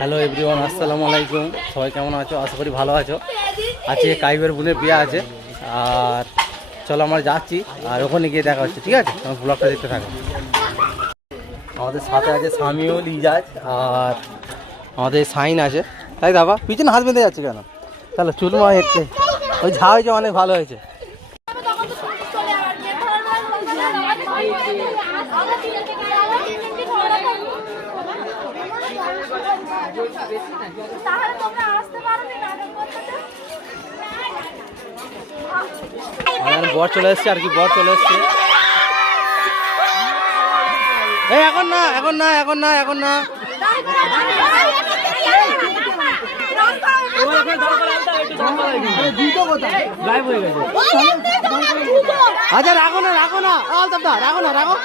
Hello everyone, আসসালামু আলাইকুম। সবাই কেমন আছো? আশা করি ভালো আছো। আজকে কাইবের বোনের বিয়ে আছে, আর চলো আমরা যাচ্ছি, আর ওখানে গিয়ে দেখা হচ্ছে। ঠিক আছে, আমার ব্লগটা দেখতে থাকো। আমাদের সাথে আছে সামিউল, ইজাজ আর আমাদের সাইন আছে। তাই দাবা পিছনে হাত বেঁধে যাচ্ছে কেন? তাহলে চুল মা হেঁটে ওই ঝা হয়েছে, অনেক ভালো হয়েছে। বর চলে এসছে আর কি, বর চলে এসছে। এই এখন না, এখন না, এখন না, এখন না। আচ্ছা রাখো না, রাখো না, রাখো না, রাখো।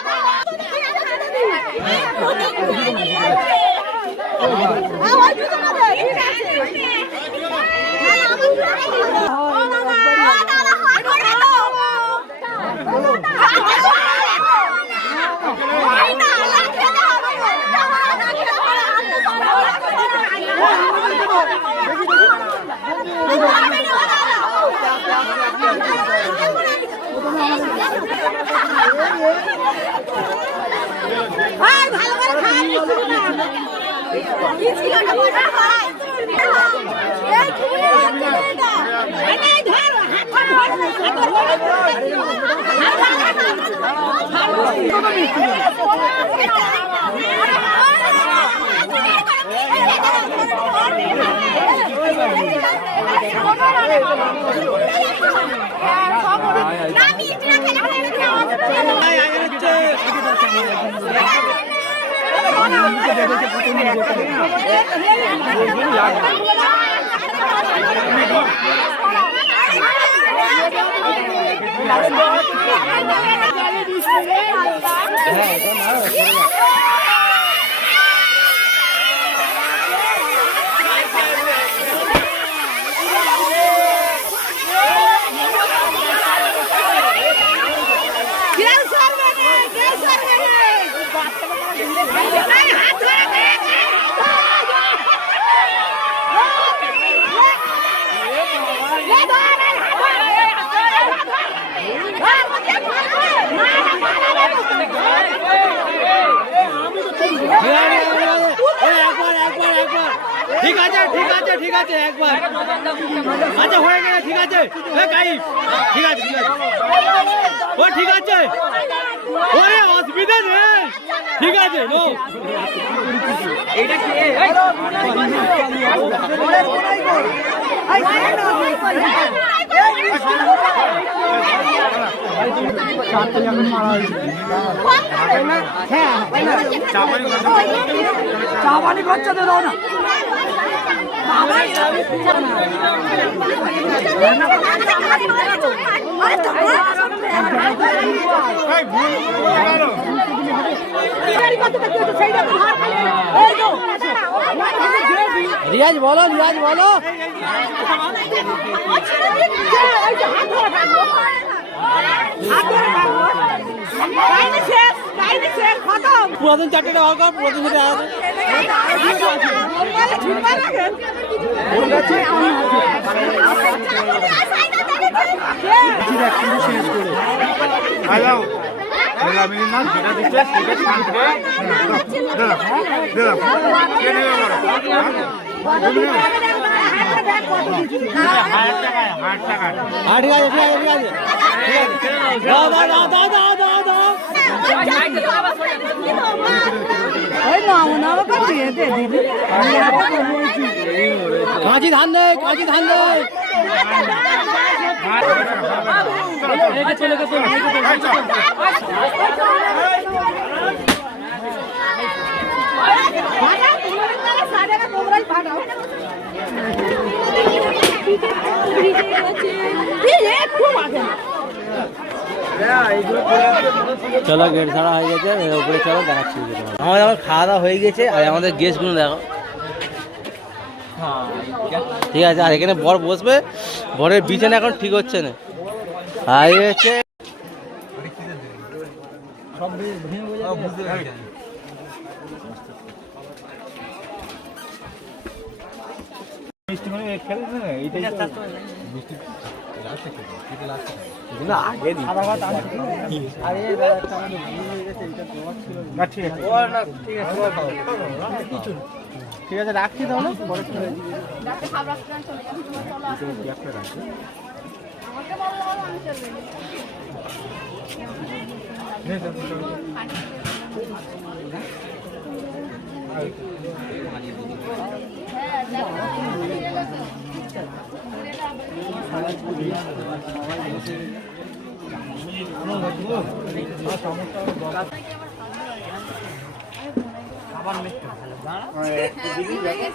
ঠিক আছে, ঠিক আছে, ঠিক আছে, একবার আচ্ছা হয়ে গেছে। ঠিক আছে, ঠিক আছে, ঠিক আছে, ও ঠিক আছে, ওরে অসুবিধা নেই, ঠিক আছে। নো এইটা কি চাপানি খরচা দিয়ে দাও না। রিয়াজ বলো, রিয়াজ বলো। পুরাতন চারটে হওয়া, পুরাতন কাঁচি ধান দে, কাঁচি ধান দে। চলো গেট ছাড়া হয়ে গেছে, উপরে চলো দেখাচ্ছি। আমাদের আমার খাওয়া দাওয়া হয়ে গেছে, আর আমাদের গেস্টগুলো দেখো। ঠিক আছে, আর এখানে বর বসবে, বরের বিছানা এখন ঠিক হচ্ছে না। আর হচ্ছে বৃষ্টি মানে খেলে না এইটাই বৃষ্টি না আগে সাদা ভাত আনছি আরে একটা আমাদের ভুল হয়ে গেছে এটা দেওয়া ছিল না ঠিক আছে ও না ঠিক আছে কিছু ঠিক আছে রাখছি তাহলে পরে চলে যাবে ডাক্তার খাবার রাখতে চলে যাবে চলো আসো ডাক্তার রাখছি আমাকে বলো আমি চলবে নে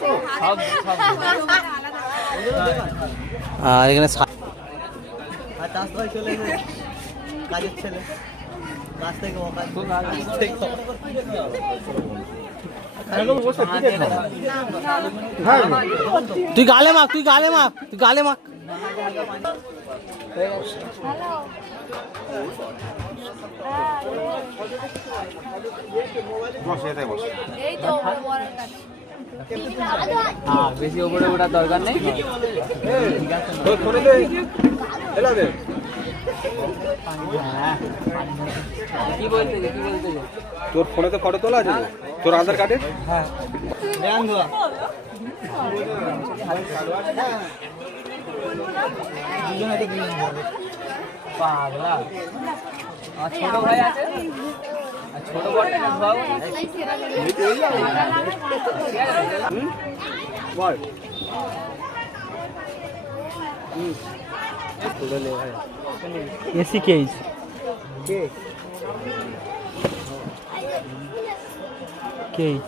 তো আর এখানে চলে কাজের ছেলে কাজ থেকে তুই গালে মাখ তুই গালে মাখ তুই গালে মাখ বেশি উপরে ওঠার দরকার নেই কি বলতে তোর ফোনে তো ফটো তোলা আছে তোর আধার কার্ডে হ্যাঁ পাগলা আর ছোট ভাই আছে আর ছোট বড়টা বাবু বল এসি কেস কেস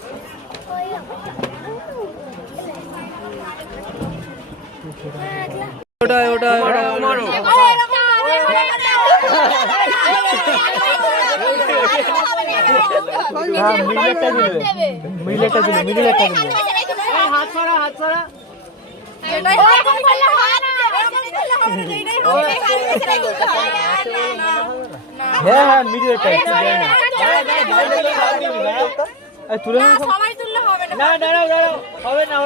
ওটা ওটা মারো মিডলেটা দিলে হাত ছড়া হ্যাঁ মিডলেটা তুলে না দাঁড়াও হবে না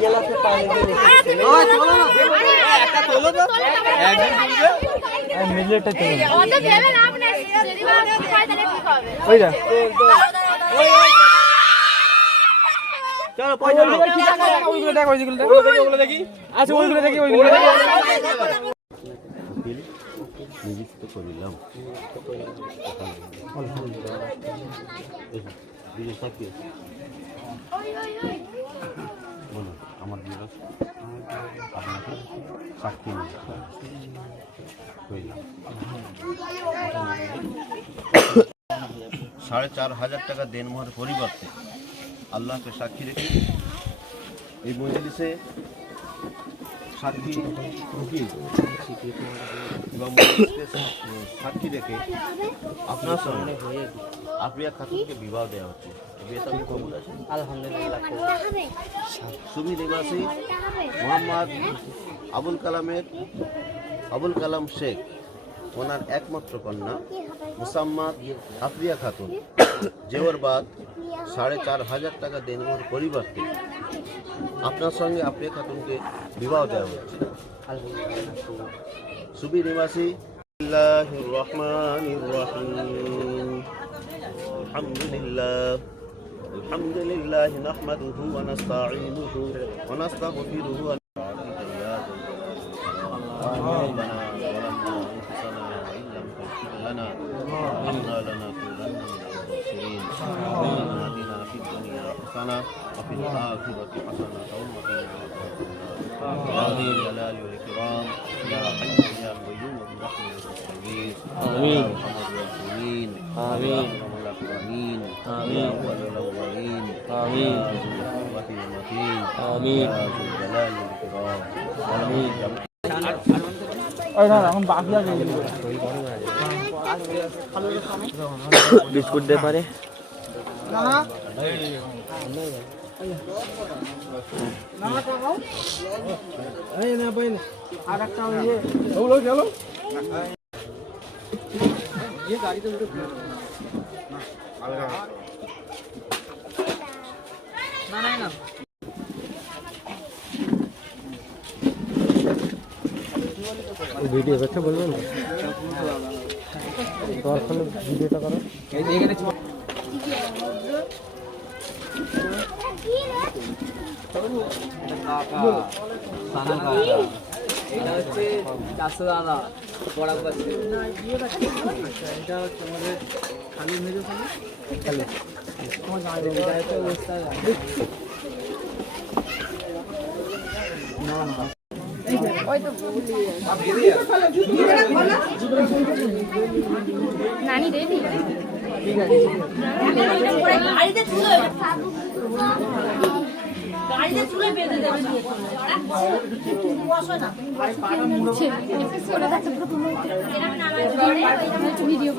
গেলাসে পানি দিয়ে একটা তোলো তো মিডলেটা ওই যা চলো পয়সা ওইগুলো দেখো ওইগুলো দেখি আচ্ছা ওইগুলো দেখি নিযুক্ত করিলাম আমার আপনাকে সাক্ষী করিলাম 4,500 টাকা দেনমোহর পরিবর্তে আল্লাহকে সাক্ষী রেখে এই মজলিসে সাক্ষী এবং সাক্ষী রেখে আপনার সঙ্গে আফরিয়া খাতুনকে বিবাহ দেওয়া হচ্ছে বিয়েটা কবুল আছে আলহামদুলিল্লাহ সুবি নিবাসী মোহাম্মদ আবুল কালাম শেখ ওনার একমাত্র কন্যা মুসাম্মাদ আফরিয়া খাতুন জেওরবাদ 4,500 টাকা দেনমোহর পরিবর্তে আপনার সঙ্গে আফরিয়া খাতুনকে বিবাহ দেওয়া হচ্ছে সুবি নিবাসী বিসমিল্লাহির রহমানির রহিম আলহামদুলিল্লাহ নাহমাদুহু ওয়া নাস্তাঈনুহু ওয়া নাস্তাগফিরুহু ربنا ظلمنا أنفسنا وإن لم تغفر لنا وترحمنا لنكونن من الخاسرين ربنا آتنا في الدنيا حسنة وفي الآخرة حسنة وقنا عذاب النار يا ذا الجلال والإكرام يا حي يا قيوم برحمتك نستغيث آمين يا أرحم الراحمين آمين يا أكرم الأكرمين يا أول الأولين آمين يا ذو القوة المتين آمين يا ذو الجلال والإكرام آمين বিস্কুট দে পারে না ভিডিও করতে বলবেন না তোমার ফোনে ভিডিওটা করো এটা হচ্ছে 400 দাদা বড় পাশে এটা হচ্ছে আমাদের খালি মেজো খালি এটা হচ্ছে অবস্থা নানি রেডি গাড়িতে তুলে বেঁধে দেবে ভিডিও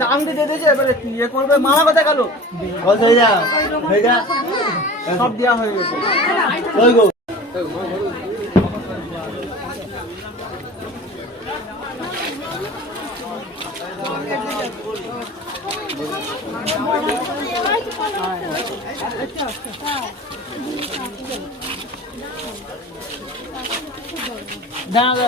দাম দিয়ে দিয়েছে এবারে কি ইয়ে করবে মামা কথা গেল বল হয়ে যা সব দেওয়া হয়ে গেছে কই গো দাঁড়া